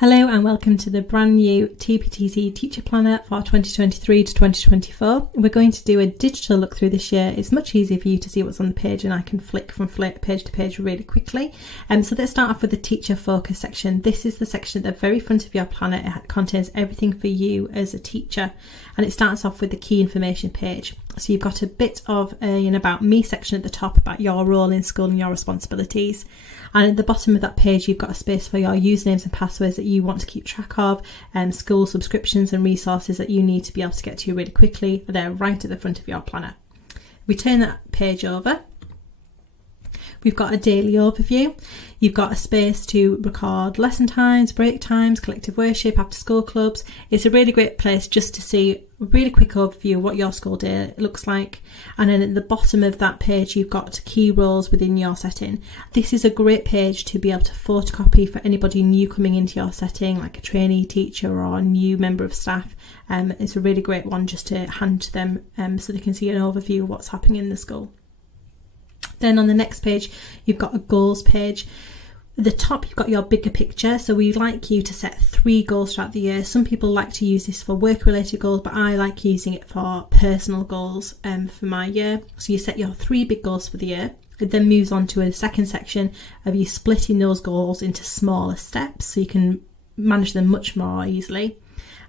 Hello and welcome to the brand new TPTC Teacher Planner for 2023 to 2024. We're going to do a digital look through this year. It's much easier for you to see what's on the page and I can flick from page to page really quickly. So let's start off with the teacher focus section. This is the section at the very front of your planner. It contains everything for you as a teacher and it starts off with the key information page. So you've got a bit of an about me section at the top about your role in school and your responsibilities. And at the bottom of that page, you've got a space for your usernames and passwords that you want to keep track of, school subscriptions and resources that you need to be able to get to really quickly. They're right at the front of your planner. We turn that page over. We've got a daily overview. You've got a space to record lesson times, break times, collective worship, after school clubs. It's a really great place just to see a really quick overview of what your school day looks like. And then at the bottom of that page, you've got key roles within your setting. This is a great page to be able to photocopy for anybody new coming into your setting, like a trainee teacher or a new member of staff. It's a really great one just to hand to them so they can see an overview of what's happening in the school. Then on the next page, you've got a goals page. At the top, you've got your bigger picture. So we'd like you to set 3 goals throughout the year. Some people like to use this for work-related goals, but I like using it for personal goals for my year. So you set your 3 big goals for the year. It then moves on to a second section of you splitting those goals into smaller steps so you can manage them much more easily.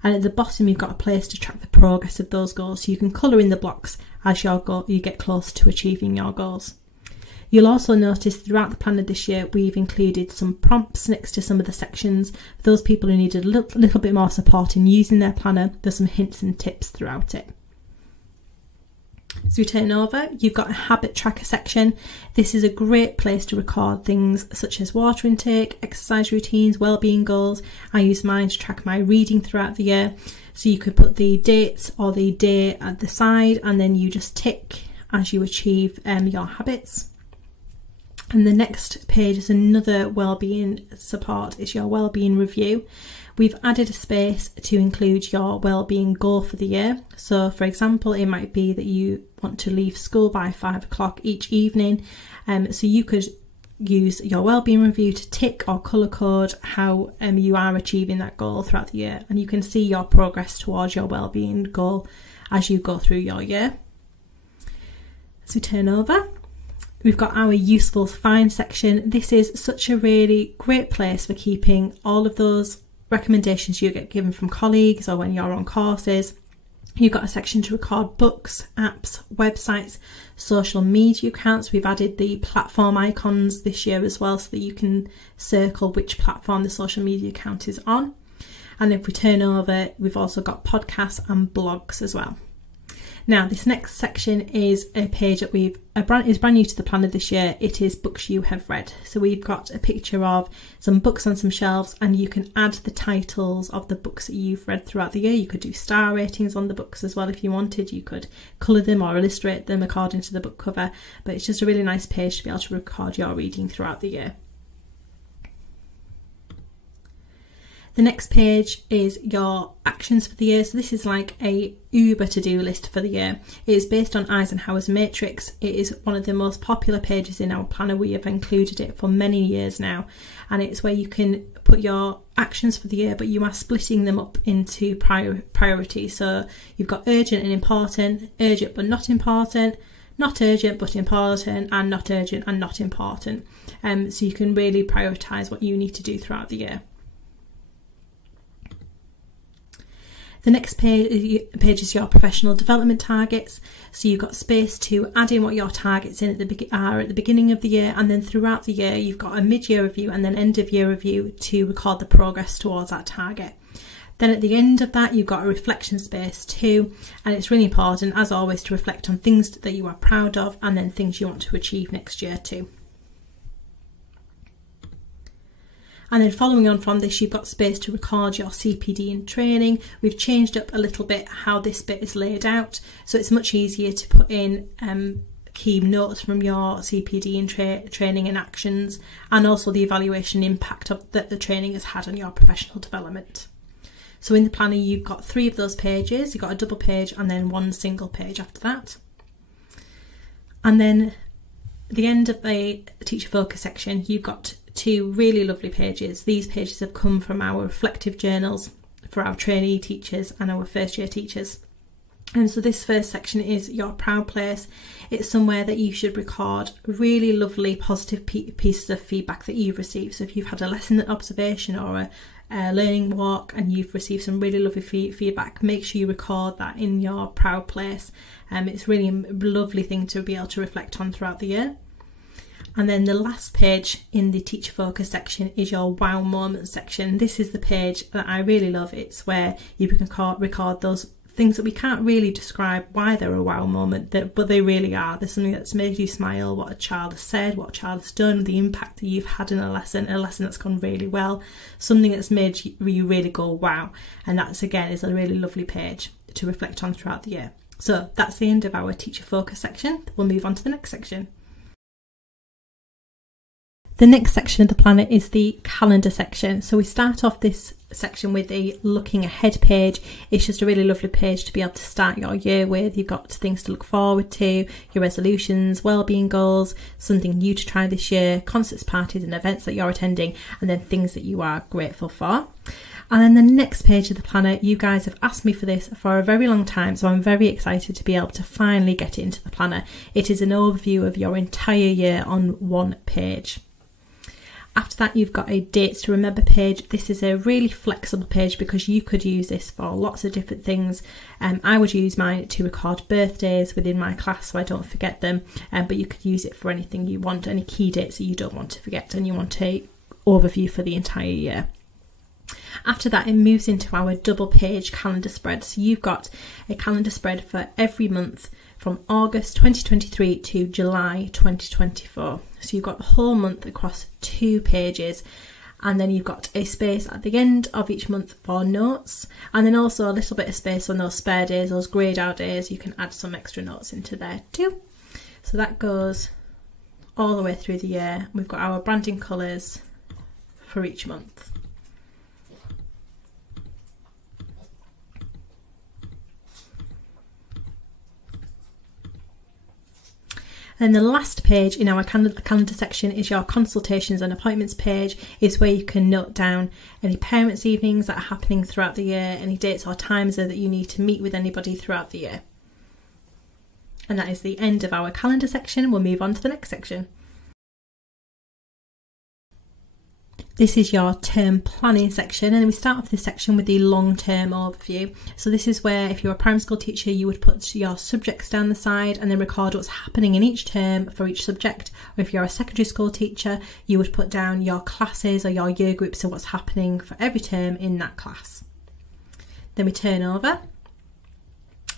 And at the bottom, you've got a place to track the progress of those goals. So you can colour in the blocks as you get close to achieving your goals. You'll also notice throughout the planner this year, we've included some prompts next to some of the sections. For those people who needed a little bit more support in using their planner, there's some hints and tips throughout it. As we turn over, you've got a habit tracker section. This is a great place to record things such as water intake, exercise routines, wellbeing goals. I use mine to track my reading throughout the year. So you could put the dates or the day at the side and then you just tick as you achieve your habits. And the next page is another wellbeing support. It's your wellbeing review. We've added a space to include your wellbeing goal for the year. So for example, it might be that you want to leave school by 5 o'clock each evening. So you could use your wellbeing review to tick or colour code how you are achieving that goal throughout the year. And you can see your progress towards your wellbeing goal as you go through your year. As we turn over, we've got our useful find section. This is such a really great place for keeping all of those recommendations you get given from colleagues or when you're on courses. You've got a section to record books, apps, websites, social media accounts. We've added the platform icons this year as well so that you can circle which platform the social media account is on. And if we turn over, we've also got podcasts and blogs as well. Now, this next section is a page that is brand new to the planner this year. It is books you have read. So we've got a picture of some books on some shelves and you can add the titles of the books that you've read throughout the year. You could do star ratings on the books as well if you wanted. You could colour them or illustrate them according to the book cover. But it's just a really nice page to be able to record your reading throughout the year. The next page is your actions for the year. So this is like a Uber to-do list for the year. It is based on Eisenhower's matrix. It is one of the most popular pages in our planner. We have included it for many years now. And it's where you can put your actions for the year, but you are splitting them up into priority. So you've got urgent and important, urgent but not important, not urgent but important, and not urgent and not important. So you can really prioritise what you need to do throughout the year. The next page is your professional development targets. So you've got space to add in what your targets are at the beginning of the year, and then throughout the year you've got a mid-year review and then end-of-year review to record the progress towards that target. Then at the end of that you've got a reflection space too, and it's really important as always to reflect on things that you are proud of and then things you want to achieve next year too. And then following on from this, you've got space to record your CPD and training. We've changed up a little bit how this bit is laid out. So it's much easier to put in key notes from your CPD and training and actions, and also the evaluation impact that the training has had on your professional development. So in the planner, you've got 3 of those pages. You've got a double page and then 1 single page after that. And then at the end of the teacher focus section, you've got two really lovely pages. These pages have come from our reflective journals for our trainee teachers and our first year teachers. And so this first section is your proud place. It's somewhere that you should record really lovely positive pieces of feedback that you've received. So if you've had a lesson observation or a learning walk and you've received some really lovely feedback, make sure you record that in your proud place. It's really a lovely thing to be able to reflect on throughout the year. And then the last page in the teacher focus section is your wow moment section. This is the page that I really love. It's where you can record those things that we can't really describe why they're a wow moment, but they really are. There's something that's made you smile, what a child has said, what a child has done, the impact that you've had in a lesson that's gone really well, something that's made you really go wow. And that's, again, is a really lovely page to reflect on throughout the year. So that's the end of our teacher focus section. We'll move on to the next section. The next section of the planner is the calendar section. So we start off this section with a looking ahead page. It's just a really lovely page to be able to start your year with. You've got things to look forward to, your resolutions, wellbeing goals, something new to try this year, concerts, parties and events that you're attending, and then things that you are grateful for. And then the next page of the planner, you guys have asked me for this for a very long time, so I'm very excited to be able to finally get it into the planner. It is an overview of your entire year on one page. After that, you've got a dates to remember page. This is a really flexible page because you could use this for lots of different things. I would use mine to record birthdays within my class so I don't forget them, but you could use it for anything you want, any key dates that you don't want to forget and you want a overview for the entire year. After that, it moves into our double page calendar spread. So you've got a calendar spread for every month from August 2023 to July 2024. So you've got the whole month across 2 pages, and then you've got a space at the end of each month for notes, and then also a little bit of space on those spare days, those greyed out days. You can add some extra notes into there too. So that goes all the way through the year. We've got our branding colours for each month. And the last page in our calendar section is your consultations and appointments page. Is where you can note down any parents' evenings that are happening throughout the year, any dates or times that you need to meet with anybody throughout the year. And that is the end of our calendar section. We'll move on to the next section. This is your term planning section, and we start off this section with the long-term overview. So this is where, if you're a primary school teacher, you would put your subjects down the side and then record what's happening in each term for each subject. Or if you're a secondary school teacher, you would put down your classes or your year groups, so what's happening for every term in that class. Then we turn over,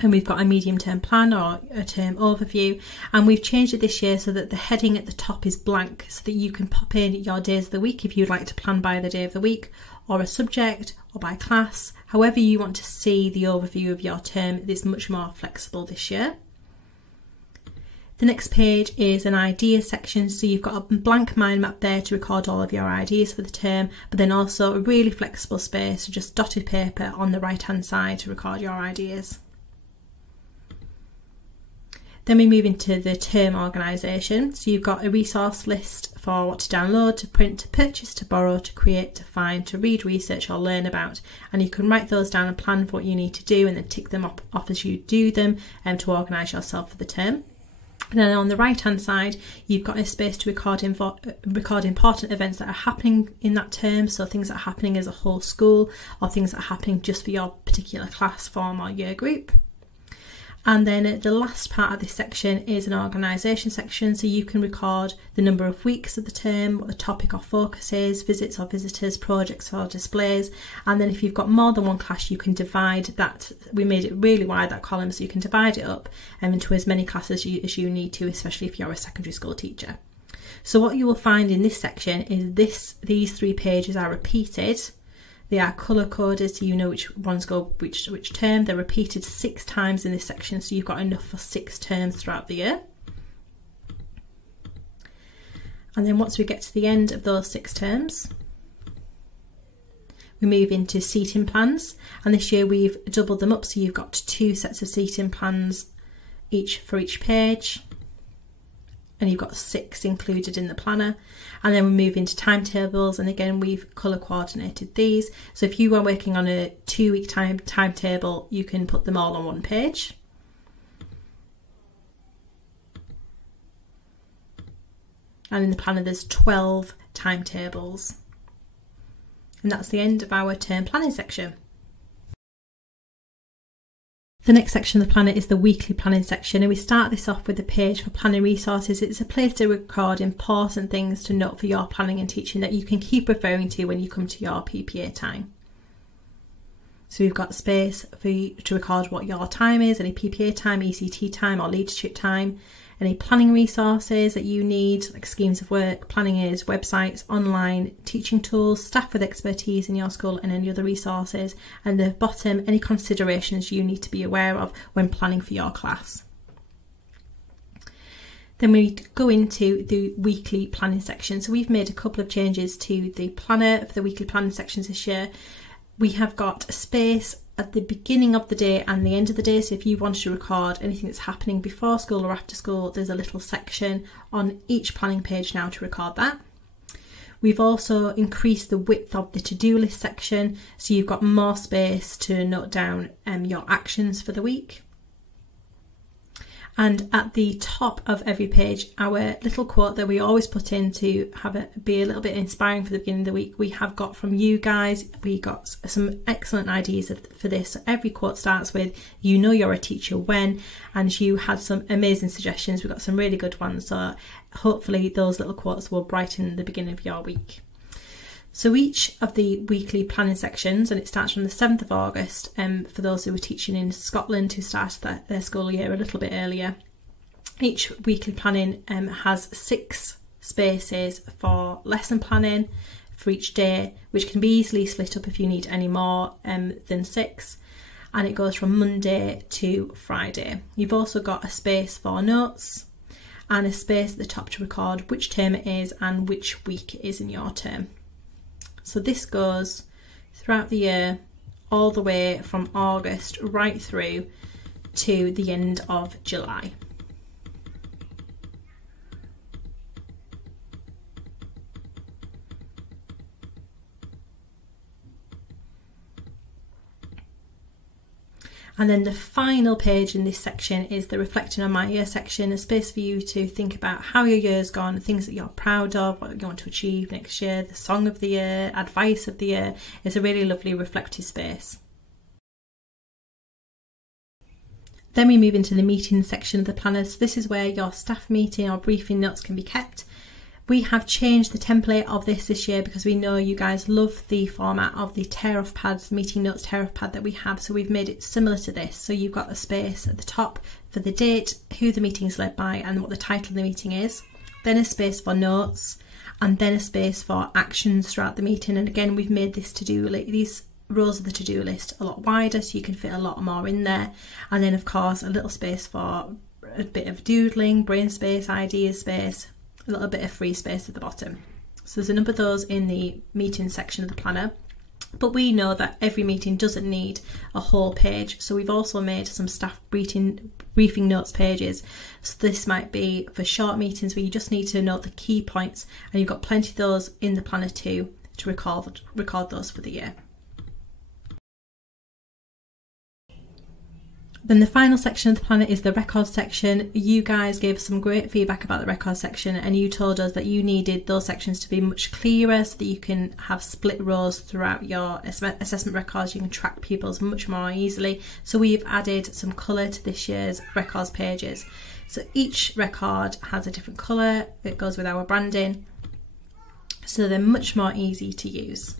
and we've got a medium term plan or a term overview, and we've changed it this year so that the heading at the top is blank, so that you can pop in your days of the week if you'd like to plan by the day of the week, or a subject, or by class. However you want to see the overview of your term, it is much more flexible this year. The next page is an ideas section, so you've got a blank mind map there to record all of your ideas for the term, but then also a really flexible space, so just dotted paper on the right hand side to record your ideas. Then we move into the term organisation. So you've got a resource list for what to download, to print, to purchase, to borrow, to create, to find, to read, research or learn about. And you can write those down and plan for what you need to do and then tick them off as you do them to organise yourself for the term. And then on the right hand side, you've got a space to record important events that are happening in that term. So things that are happening as a whole school, or things that are happening just for your particular class, form or year group. And then the last part of this section is an organisation section, so you can record the number of weeks of the term, what the topic or focus is, visits or visitors, projects or displays. And then if you've got more than one class, you can divide that. We made it really wide, that column, so you can divide it up into as many classes as you need to, especially if you're a secondary school teacher. So what you will find in this section is these 3 pages are repeated. They are colour coded, so you know which ones go which term. They're repeated 6 times in this section, so you've got enough for 6 terms throughout the year. And then once we get to the end of those 6 terms, we move into seating plans. And this year we've doubled them up, so you've got 2 sets of seating plans each for each page. and you've got 6 included in the planner. And then we move into timetables, and again we've colour coordinated these. So if you are working on a 2-week timetable, you can put them all on one page. And in the planner there's 12 timetables. And that's the end of our term planning section. The next section of the planner is the weekly planning section, and we start this off with a page for planning resources. It's a place to record important things to note for your planning and teaching that you can keep referring to when you come to your PPA time. So we've got space for you to record what your time is, any PPA time, ECT time or leadership time, any planning resources that you need, like schemes of work, planning aids, websites, online teaching tools, staff with expertise in your school and any other resources. And at the bottom, any considerations you need to be aware of when planning for your class. Then we go into the weekly planning section. So we've made a couple of changes to the planner for the weekly planning sections this year. We have got a space at the beginning of the day and the end of the day, so if you want to record anything that's happening before school or after school, there's a little section on each planning page now to record that. We've also increased the width of the to-do list section, so you've got more space to note down your actions for the week. And at the top of every page, our little quote that we always put in to have it be a little bit inspiring for the beginning of the week, we have got from you guys. We got some excellent ideas for this. So every quote starts with, "You know you're a teacher when," and you had some amazing suggestions. We've got some really good ones. So hopefully those little quotes will brighten the beginning of your week. So each of the weekly planning sections, and it starts from the 7th of August for those who were teaching in Scotland who started their school year a little bit earlier. Each weekly planning has 6 spaces for lesson planning for each day, which can be easily split up if you need any more than 6. And it goes from Monday to Friday. You've also got a space for notes and a space at the top to record which term it is and which week it is in your term. So this goes throughout the year, all the way from August right through to the end of July. And then the final page in this section is the Reflecting on My Year section, a space for you to think about how your year's gone, things that you're proud of, what you want to achieve next year, the song of the year, advice of the year. It's a really lovely reflective space. Then we move into the meeting section of the planner. So this is where your staff meeting or briefing notes can be kept. We have changed the template of this year because we know you guys love the format of the tear-off pads, meeting notes tear-off pad that we have. So we've made it similar to this. So you've got a space at the top for the date, who the meeting is led by and what the title of the meeting is. Then a space for notes and then a space for actions throughout the meeting. And again, we've made this these rows of the to-do list a lot wider so you can fit a lot more in there. And then of course a little space for a bit of doodling, brain space, ideas space, a little bit of free space at the bottom. So there's a number of those in the meeting section of the planner, but we know that every meeting doesn't need a whole page, so we've also made some staff briefing notes pages. So this might be for short meetings where you just need to note the key points, and you've got plenty of those in the planner too to record those for the year. Then the final section of the planner is the record section. You guys gave us some great feedback about the record section, and you told us that you needed those sections to be much clearer so that you can have split rows throughout your assessment records. You can track pupils much more easily. So we've added some colour to this year's records pages. So each record has a different colour. It goes with our branding, so they're much more easy to use.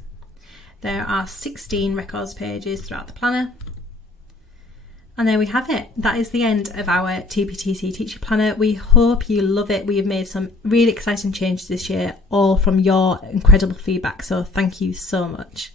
There are 16 records pages throughout the planner. And there we have it. That is the end of our TPTC Teacher Planner. We hope you love it. We have made some really exciting changes this year, all from your incredible feedback. So thank you so much.